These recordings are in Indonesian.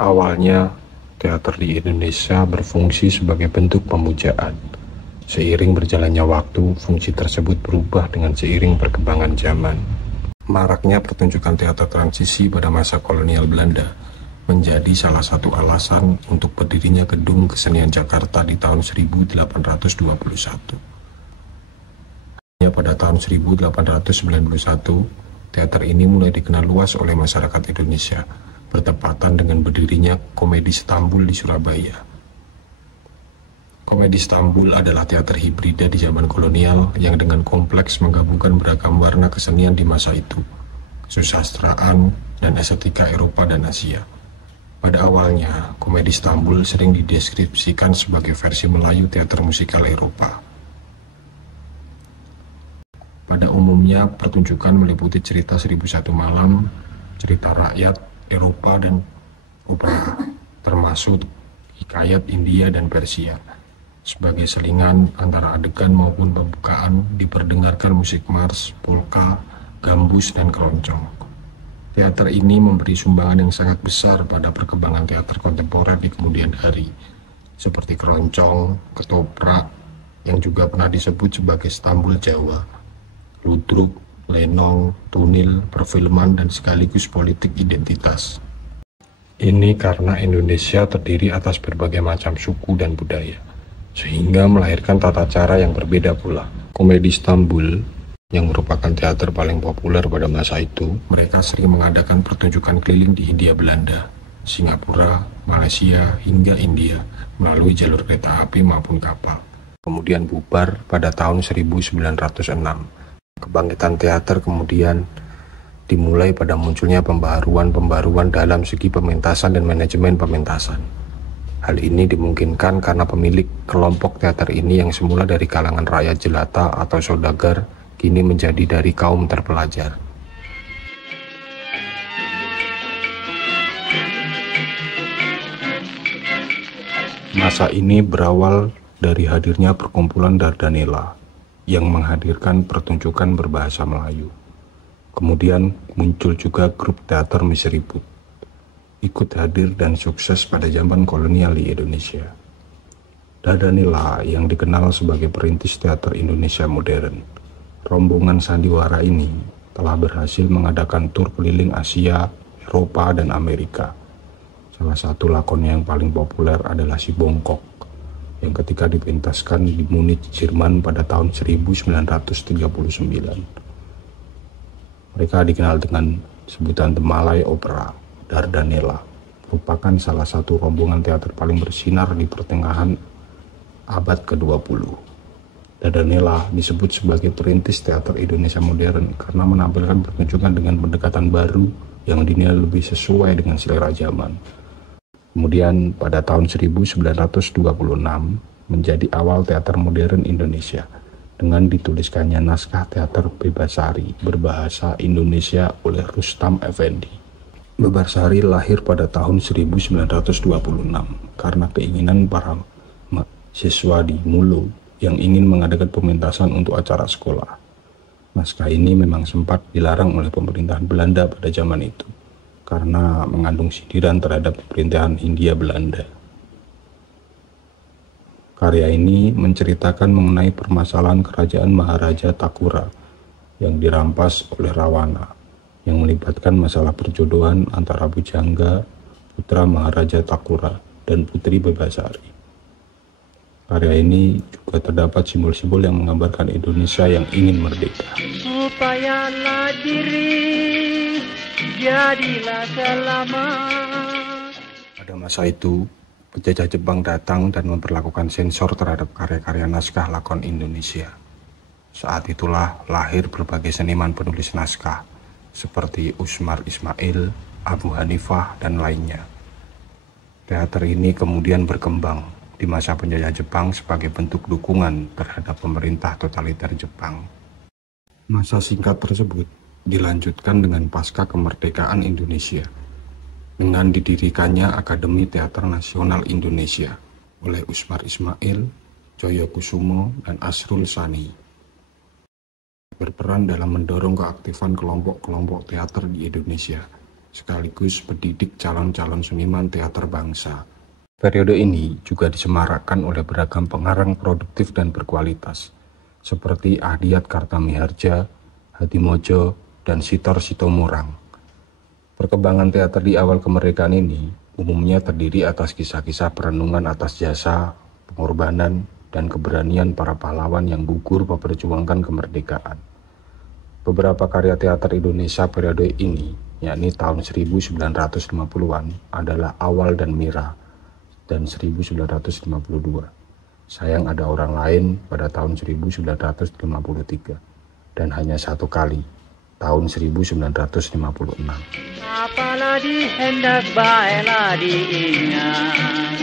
Awalnya, teater di Indonesia berfungsi sebagai bentuk pemujaan. Seiring berjalannya waktu, fungsi tersebut berubah dengan seiring perkembangan zaman. Maraknya pertunjukan teater transisi pada masa kolonial Belanda menjadi salah satu alasan untuk berdirinya Gedung Kesenian Jakarta di tahun 1821. Hanya pada tahun 1891, teater ini mulai dikenal luas oleh masyarakat Indonesia, bertepatan dengan berdirinya Komedi Istanbul di Surabaya. Komedi Istanbul adalah teater hibrida di zaman kolonial yang dengan kompleks menggabungkan beragam warna kesenian di masa itu, kesusastraan, dan estetika Eropa dan Asia. Pada awalnya, Komedi Istanbul sering dideskripsikan sebagai versi Melayu teater musikal Eropa. Pada umumnya, pertunjukan meliputi cerita 1001 Malam, cerita rakyat, Eropa, dan opera, termasuk hikayat India dan Persia. Sebagai selingan antara adegan maupun pembukaan diperdengarkan musik mars, polka, gambus, dan keroncong. Teater ini memberi sumbangan yang sangat besar pada perkembangan teater kontemporer di kemudian hari, seperti keroncong, ketoprak, yang juga pernah disebut sebagai Stambul Jawa, ludruk, lenong, tunil, perfilman, dan sekaligus politik identitas. Ini karena Indonesia terdiri atas berbagai macam suku dan budaya, sehingga melahirkan tata cara yang berbeda pula. Komedi Istanbul, yang merupakan teater paling populer pada masa itu, mereka sering mengadakan pertunjukan keliling di Hindia Belanda, Singapura, Malaysia, hingga India, melalui jalur kereta api maupun kapal. Kemudian bubar pada tahun 1906. Kebangkitan teater kemudian dimulai pada munculnya pembaharuan dalam segi pementasan dan manajemen pementasan. Hal ini dimungkinkan karena pemilik kelompok teater ini yang semula dari kalangan rakyat jelata atau saudagar, kini menjadi dari kaum terpelajar. Masa ini berawal dari hadirnya perkumpulan Dardanella yang menghadirkan pertunjukan berbahasa Melayu. Kemudian muncul juga grup teater Miseribut, ikut hadir dan sukses pada zaman kolonial di Indonesia. Dardanella yang dikenal sebagai perintis teater Indonesia modern. Rombongan sandiwara ini telah berhasil mengadakan tur keliling Asia, Eropa, dan Amerika. Salah satu lakonnya yang paling populer adalah Si Bongkok, yang ketika dipentaskan di Munich, Jerman pada tahun 1939. Mereka dikenal dengan sebutan The Malay Opera. Dardanella merupakan salah satu rombongan teater paling bersinar di pertengahan abad ke-20. Dardanella disebut sebagai perintis teater Indonesia modern karena menampilkan pertunjukan dengan pendekatan baru yang dinilai lebih sesuai dengan selera zaman. Kemudian pada tahun 1926 menjadi awal teater modern Indonesia dengan dituliskannya naskah teater Bebasari berbahasa Indonesia oleh Rustam Effendi. Bebasari lahir pada tahun 1926 karena keinginan para siswa di Mulu yang ingin mengadakan pementasan untuk acara sekolah. Naskah ini memang sempat dilarang oleh pemerintahan Belanda pada zaman itu karena mengandung sindiran terhadap pemerintahan Hindia Belanda. Karya ini menceritakan mengenai permasalahan kerajaan Maharaja Takura yang dirampas oleh Rawana, yang melibatkan masalah perjodohan antara Bujangga, putra Maharaja Takura, dan Putri Bebasari. Karya ini juga terdapat simbol-simbol yang menggambarkan Indonesia yang ingin merdeka. Upayalah diri, jadilah selamat. Pada masa itu, penjajah Jepang datang dan memperlakukan sensor terhadap karya-karya naskah lakon Indonesia. Saat itulah lahir berbagai seniman penulis naskah, seperti Usmar Ismail, Abu Hanifah, dan lainnya. Teater ini kemudian berkembang di masa penjajah Jepang sebagai bentuk dukungan terhadap pemerintah totaliter Jepang. Masa singkat tersebut dilanjutkan dengan pasca kemerdekaan Indonesia, dengan didirikannya Akademi Teater Nasional Indonesia oleh Usmar Ismail, Joyo Kusumo, dan Asrul Sani. Berperan dalam mendorong keaktifan kelompok-kelompok teater di Indonesia sekaligus mendidik calon-calon seniman teater bangsa. Periode ini juga disemarakkan oleh beragam pengarang produktif dan berkualitas, seperti Ahdiat Kartamiharja, Hadimojo, dan Sitor Sitomorang. Perkembangan teater di awal kemerdekaan ini umumnya terdiri atas kisah-kisah perenungan atas jasa, pengorbanan, dan keberanian para pahlawan yang gugur memperjuangkan kemerdekaan. Beberapa karya teater Indonesia periode ini, yakni tahun 1950-an, adalah Awal dan Mira, dan 1952. Sayang Ada Orang Lain pada tahun 1953, dan hanya satu kali, tahun 1956. Apalah dihendak baiklah diingat,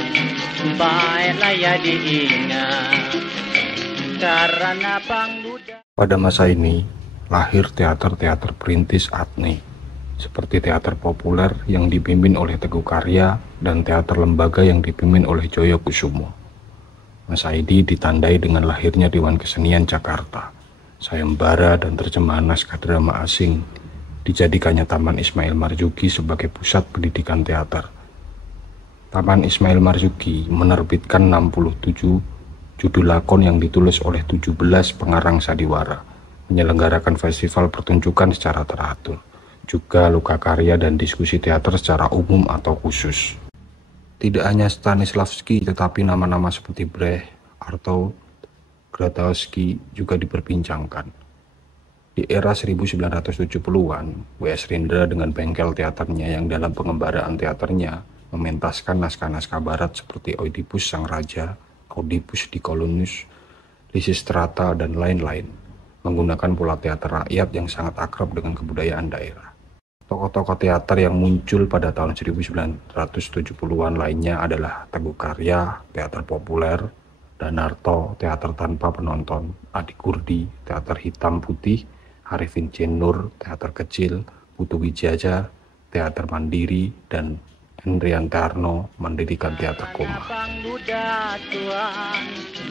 baiklah ya diingat, karena pangmuda. Pada masa ini, lahir teater-teater perintis ATNI, seperti teater populer yang dipimpin oleh Teguh Karya dan teater lembaga yang dipimpin oleh Joyo Kusumo. Masa ini ditandai dengan lahirnya Dewan Kesenian Jakarta, sayembara dan terjemahan naskah drama asing, dijadikannya Taman Ismail Marzuki sebagai pusat pendidikan teater. Taman Ismail Marzuki menerbitkan 67 judul lakon yang ditulis oleh 17 pengarang sandiwara, menyelenggarakan festival pertunjukan secara teratur, juga luka karya dan diskusi teater secara umum atau khusus. Tidak hanya Stanislavski, tetapi nama-nama seperti Brecht, Artaud, Grotowski juga diperbincangkan. Di era 1970-an, W.S. Rendra dengan bengkel teaternya yang dalam pengembaraan teaternya mementaskan naskah-naskah barat seperti Oedipus Sang Raja, Oedipus di Kolonus, Lysistrata, dan lain-lain, menggunakan pola teater rakyat yang sangat akrab dengan kebudayaan daerah. Tokoh-tokoh teater yang muncul pada tahun 1970-an lainnya adalah Teguh Karya, teater populer, Danarto, teater tanpa penonton, Adi Kurdi, teater hitam putih, Arifin C. Nur, teater kecil, Putu Wijaja, teater mandiri, dan Hendriantarno mendirikan teater koma. Pangmuda Tuhan,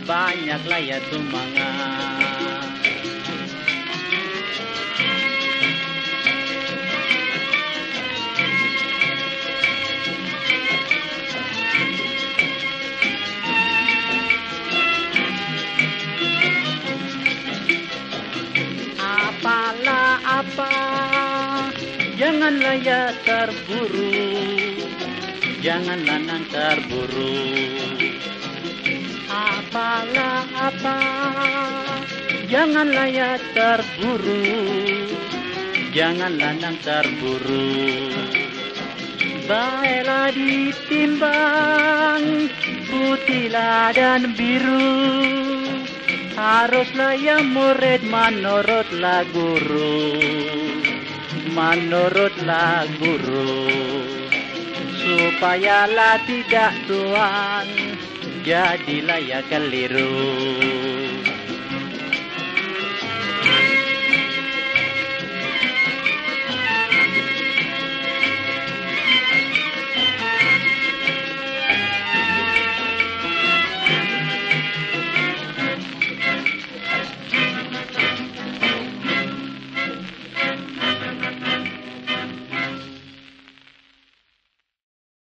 banyaklah ya semangat. Apalah apa, janganlah ya terburu, janganlah nan terburu. Apalah apa, janganlah ya terburu, janganlah nan terburu. Baiklah ditimbang putihlah dan biru, haruslah ya murid menurutlah guru, menurutlah guru, supayalah tidak tuan jadilah ya keliru.